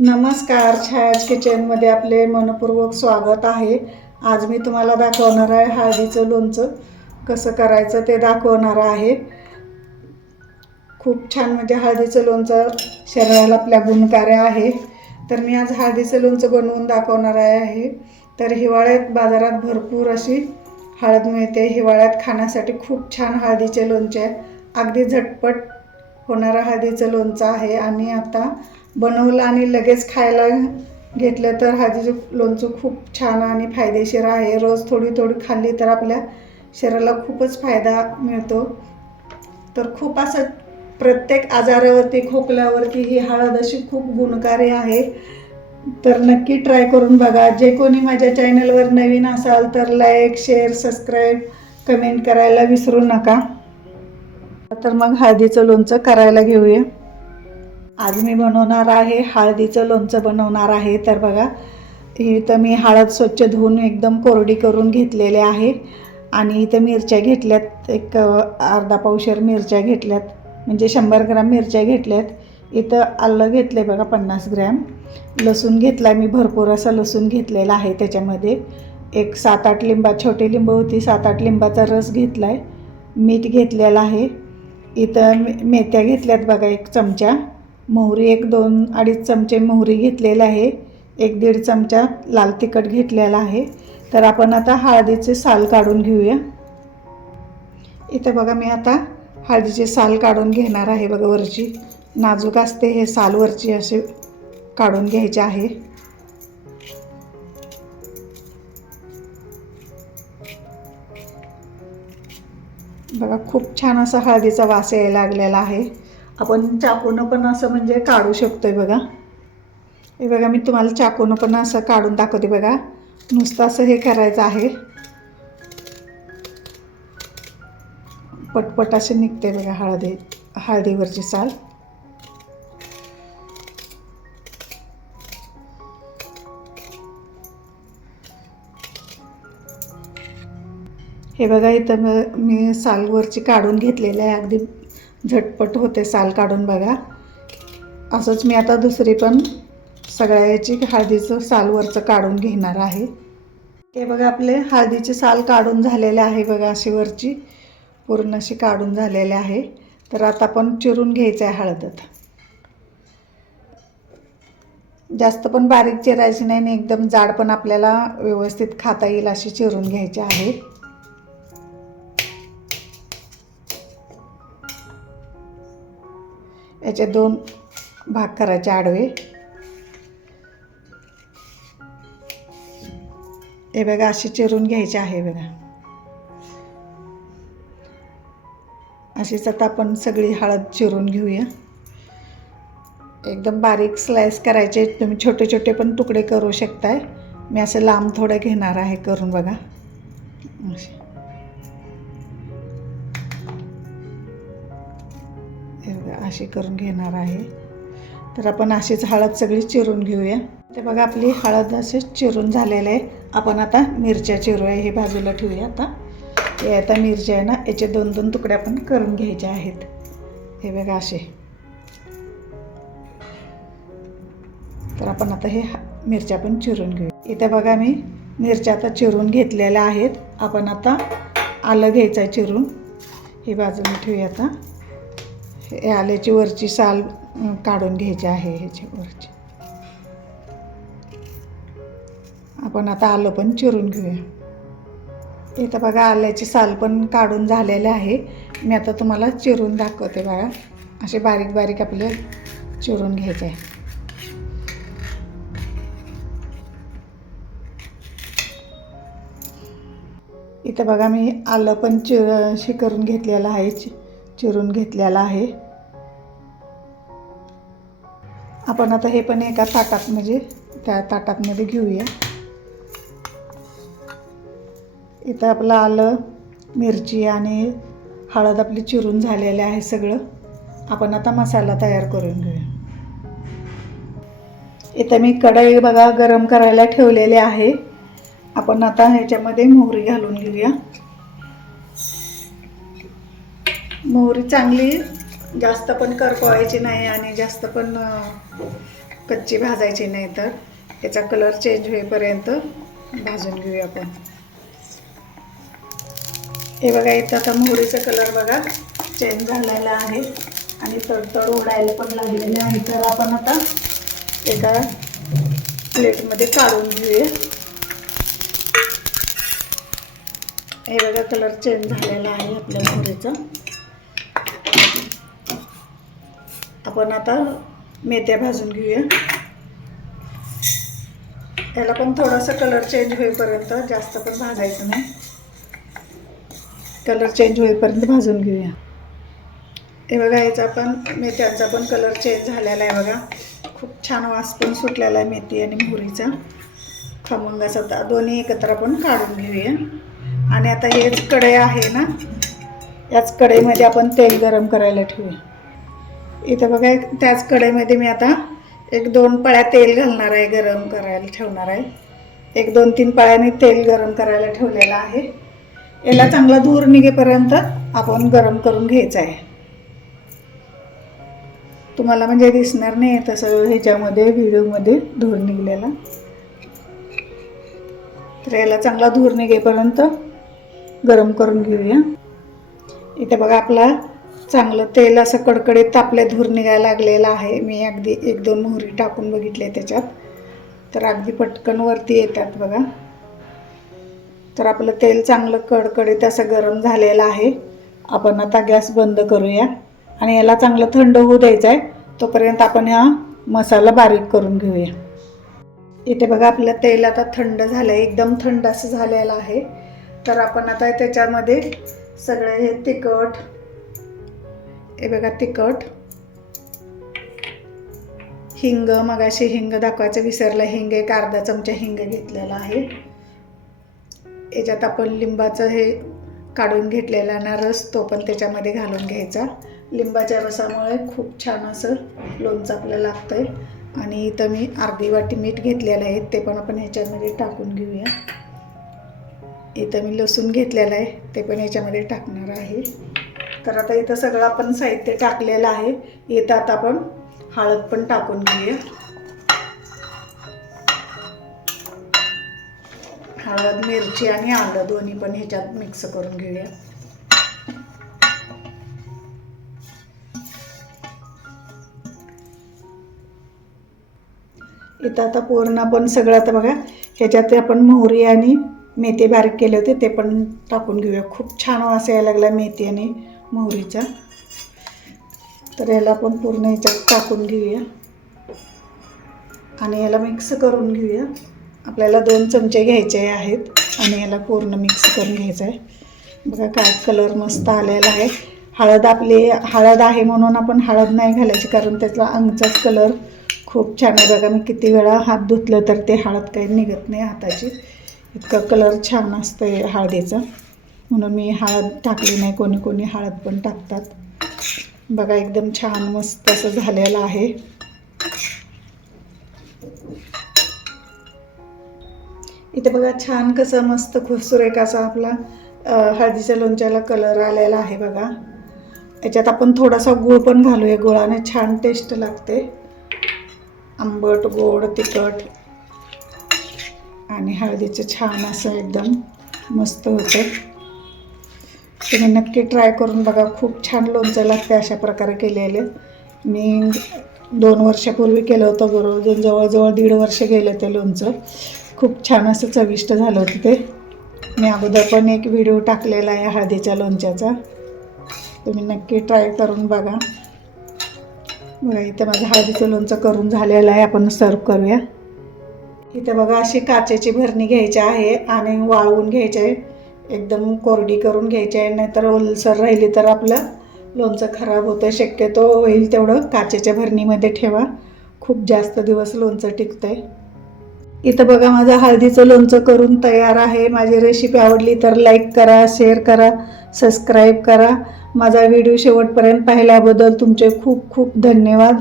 नमस्कार, छायाज किचनमध्ये आपले मनपूर्वक स्वागत आहे। आज मी तुम्हाला दाखवणार आहे हळदीचं लोणचं कसं करायचं ते दाखवणार आहे। खूप छान म्हणजे हळदीचं लोणचं शरीराला आपल्या गुणकारी आहे। तर मी आज हळदीचं लोणचं बनवून दाखवणार आहे। तर हिवाळ्यात बाजारात भरपूर अशी हळद मिळते। हिवाळ्यात खाण्यासाठी खूप छान हळदीचे लोणचे अगदी झटपट होणारा हळदीचं लोणचं आहे। आणि आता बनवलं आणि लगेच खायला घेतलं तर हळदीचं लोणचं खूप छान आणि फायदेशीर आहे। रोज थोडी थोडी खाल्ली तर आपल्या शरीराला खूपच फायदा मिळतो। तर खूप असं प्रत्येक आजारावरती खोकल्यावरती ही हळद अशी खूप गुणकारी आहे। तर नक्की ट्राय करून बघा। जे कोणी माझ्या चॅनलवर नवीन असाल तर लाईक, शेअर, सबस्क्राईब, कमेंट करायला विसरू नका। तर मग हळदीचं लोणचं करायला घेऊया। आज मी बनवणार आहे हळदीचं लोणचं बनवणार आहे। तर बघा, इथं मी हळद स्वच्छ धुवून एकदम कोरडी करून घेतलेले आहे। आणि इथं मिरच्या घेतल्यात, एक अर्धा पावशेर मिरच्या घेतल्यात, म्हणजे 100 ग्रॅम मिरच्या घेतल्यात। इथं आलं घेतलं बघा 50 ग्रॅम। लसूण घेतला मी, भरपूर असा लसूण घेतलेला आहे। त्याच्यामध्ये एक 7-8 लिंबा, छोटी लिंबू होती, 7-8 लिंबाचा रस घेतला आहे। मीठ घेतलेलं आहे। इथं मेथ्या घेतल्यात बघा 1 चमचा। मोहरी 1-2-2.5 चमचे मोहरी घेतलेला आहे। 1-1.5 चमचा लाल तिखट घेतलेला आहे। तर आपण आता हळदीचे साल काढून घेऊया। इथं बघा मी आता हळदीचे साल काढून घेणार आहे। बघा, वरची नाजूक असते, हे साल वरची असे काढून घ्यायचे आहे। बघा, खूप छान असा हळदीचा वास यायला लागलेला आहे। आपण चाकूनं पण असं म्हणजे काढू शकतोय बघा। हे बघा, मी तुम्हाला चाकूनं पण असं काढून दाखवते बघा। नुसतं असं हे करायचं आहे, पटपट असे निघते बघा हळदीवरची साल। हे बघा, इथं मी सालवरची काढून घेतलेलं आहे। अगदी झटपट होते साल काढून बघा। असंच मी आता दुसरी पण सगळ्या याची हळदीचं सालवरचं काढून घेणार आहे। हे बघा, आपले हळदीचे साल काढून झालेले आहे बघा, अशी वरची पूर्ण अशी काढून झालेले आहे। तर आता आपण चिरून घ्यायचं आहे हळद। जास्त पण बारीक चिरायची नाही आणि एकदम जाड पण आपल्याला व्यवस्थित खाता येईल अशी चिरून घ्यायची आहे। याचे 2 भाग करायचे आडवे। हे बघा, अशी चिरून घ्यायचे आहे बघा। अशीच आता आपण सगळी हळद चिरून घेऊया। एकदम बारीक स्लाइस करायचे, तुम्ही छोटे छोटे पण तुकडे करू शकताय। मी असं लांब थोडं घेणार आहे करून बघा। हे बघा, अशी करून घेणार आहे। तर आपण अशीच हळद सगळी चिरून घेऊया। ते बघा, आपली हळद असे चिरून झालेले आहे। आपण आता मिरच्या चिरूया, हे बाजूला ठेवूया। आता मिरच्या आहे ना, याचे 2-2 तुकडे आपण करून घ्यायचे आहेत। हे बघा असे। तर आपण आता हे मिरच्या पण चिरून घेऊया। इथे बघा, मी मिरच्या आता चिरून घेतलेल्या आहेत। आपण आता आलं घ्यायचं आहे चिरून, हे बाजूला ठेवूया। आता हे आल्याची वरची साल काढून घ्यायची आहे, ह्याची वरची। आपण आता आलं पण चिरून घेऊया। इथं बघा, आल्याची साल पण काढून झालेले आहे। मी आता तुम्हाला चिरून दाखवते बघा। असे बारीक बारीक आपले चिरून घ्यायचे आहे। इथं बघा, मी आलं पण करून घेतलेलं आहे, चिरून घेतलेलं आहे। आपण आता हे पण एका ताटात म्हणजे त्या ताटामध्ये घेऊया। इथं आपलं आलं, मिरची आणि हळद आपली चिरून झालेले आहे सगळं। आपण आता मसाला तयार करून घेऊया। इथं मी कढई बघा गरम करायला ठेवलेले आहे। आपण आता ह्याच्यामध्ये मोहरी घालून घेऊया। मोहरी चांगली जास्त पण करपवायची नाही आणि जास्त पण कच्ची भाजायची नाही, तर याचा कलर चेंज होईपर्यंत भाजून घेऊया आपण. हे बघा, इथं आता मोहरीचा कलर बघा चेंज झालेला आहे आणि तडतड उडायला पण लागलेले आहे. तर आपण आता एका प्लेटमध्ये काढून घेऊया. हे बघा, कलर चेंज झालेला आहे आपल्या मोहरीचा. आपण आता मेथ्या भाजून घेऊया. याला पण थोडासा कलर चेंज होईपर्यंत, जास्त पण भाजायचं नाही, कलर चेंज होईपर्यंत भाजून घेऊया. हे बघा, याचा पण मेथ्यांचा पण कलर चेंज झालेला आहे बघा. खूप छान वास पण सुटलेला आहे मेथी आणि मोहरीचा. खमंग असा दोन्ही एकत्र पण काढून घेऊया. आणि आता हेच कढई आहे ना, याच कढईमध्ये आपण तेल गरम करायला ठेवूया. इथं बघा, त्याच कढईमध्ये मी आता 1-2 पळ्या तेल घालणार आहे, गरम करायला ठेवणार आहे. 1-2-3 पळ्याने तेल गरम करायला ठेवलेलं आहे. याला चांगला धूर निघेपर्यंत आपण गरम करून घ्यायचं आहे. तुम्हाला म्हणजे दिसणार नाही तसं ह्याच्यामध्ये व्हिडिओमध्ये धूर निघलेला. तर याला चांगला धूर निघेपर्यंत गरम करून घेऊया. इथे बघा, आपला चांगलं तेल असं कडकडीत तापले, धूर निघायला लागलेला आहे. मी अगदी 1-2 मोहरी टाकून बघितले त्याच्यात, तर अगदी पटकन वरती येतात बघा. तर आपलं तेल चांगलं कडकडीत असं गरम झालेलं आहे. आपण आता गॅस बंद करूया आणि याला चांगलं थंड होऊ द्यायचं आहे. तोपर्यंत आपण हा मसाला बारीक करून घेऊया. इथे बघा, आपलं तेल आता थंड झालं आहे, एकदम थंड असं झालेलं आहे. तर आपण आता त्याच्यामध्ये सगळे हे तिखट, हे बघा तिखट, हिंग, मगाशी हिंग दाखवायचं विसरलं, हिंग एक अर्धा चमचा हिंग घेतलेला आहे. याच्यात आपण लिंबाचं हे काढून घेतलेला ना रस, तो पण त्याच्यामध्ये घालून घ्यायचा. लिंबाच्या रसामुळे खूप छान असं लोणचं आपल्याला लागतं आहे. आणि इथं मी अर्धी वाटी मीठ घेतलेलं आहे, ते पण आपण ह्याच्यामध्ये टाकून घेऊया. इथं मी लसूण घेतलेलं आहे, ते पण ह्याच्यामध्ये टाकणार आहे. तर आता इथं सगळं आपण साहित्य टाकलेलं आहे. इथं आता आपण हळद पण टाकून घेऊया. हळद, मिरची आणि आलं दोन्ही पण ह्याच्यात मिक्स करून घेऊया. इथं आता पूर्ण आपण सगळं, आता बघा ह्याच्यात आपण मोहरी आणि मेथी बारीक केले होते ते पण टाकून घेऊया. खूप छान वास यायला लागला मेथी आणि मोहरीचा. तर याला आपण पूर्ण ह्याच्यात टाकून घेऊया आणि याला मिक्स करून घेऊया. आपल्याला 2 चमचे घ्यायचे आहेत आणि याला पूर्ण मिक्स करून घ्यायचं आहे. बघा काय कलर मस्त आलेला आहे. हळद आहे म्हणून आपण हळद नाही घालायची, कारण त्याचा अंगचाच कलर खूप छान आहे. बघा, मी किती वेळा हात धुतलं तर ते हळद काही निघत नाही हाताची, इतका कलर छान असतं आहे हळदीचा, म्हणून मी हळद टाकली नाही. कोणी कोणी हळद पण टाकतात. बघा, एकदम छान मस्त असं झालेलं आहे. इथे बघा छान कसं मस्त खुसुरेक असा आपला हळदीच्या लोणच्याला कलर आलेला आहे बघा. याच्यात आपण थोडासा गूळ पण घालूया, गुळाने छान टेस्ट लागते. आंबट, गोड, तिखट आणि हळदीचं छान असं एकदम मस्त होतं. तुम्ही नक्की ट्राय करून बघा, खूप छान लोणचं लागते अशा प्रकारे केलेले. मी 2 वर्षापूर्वी केलं होतं, बरोबर जवळजवळ 1.5 वर्ष गेले ते लोणचं. खूप छान असं चविष्ट झालं होतं ते. मी अगोदर पण एक व्हिडिओ टाकलेला आहे हळदीच्या लोणच्याचा, तुम्ही नक्की ट्राय करून बघा. बघा, इथं माझं हळदीचं लोणचं करून झालेलं आहे. आपण सर्व करूया. इथे बघा, अशी काचेची भरणी घ्यायची आहे आणि वाळवून घ्यायची आहे. एकदम कोरडी करून घ्यायची आहे, नाहीतर ओलसर राहिली तर आपलं लोणचं खराब होतं. शक्यतो होईल तेवढं काचेच्या भरणीमध्ये ठेवा, खूप जास्त दिवस लोणचं टिकतं आहे. इथं बघा, माझं हळदीचं लोणचं करून तयार आहे. माझी रेसिपी आवडली तर लाईक करा, शेअर करा, सबस्क्राईब करा. माझा व्हिडिओ शेवटपर्यंत पाहिल्याबद्दल तुमचे खूप खूप धन्यवाद.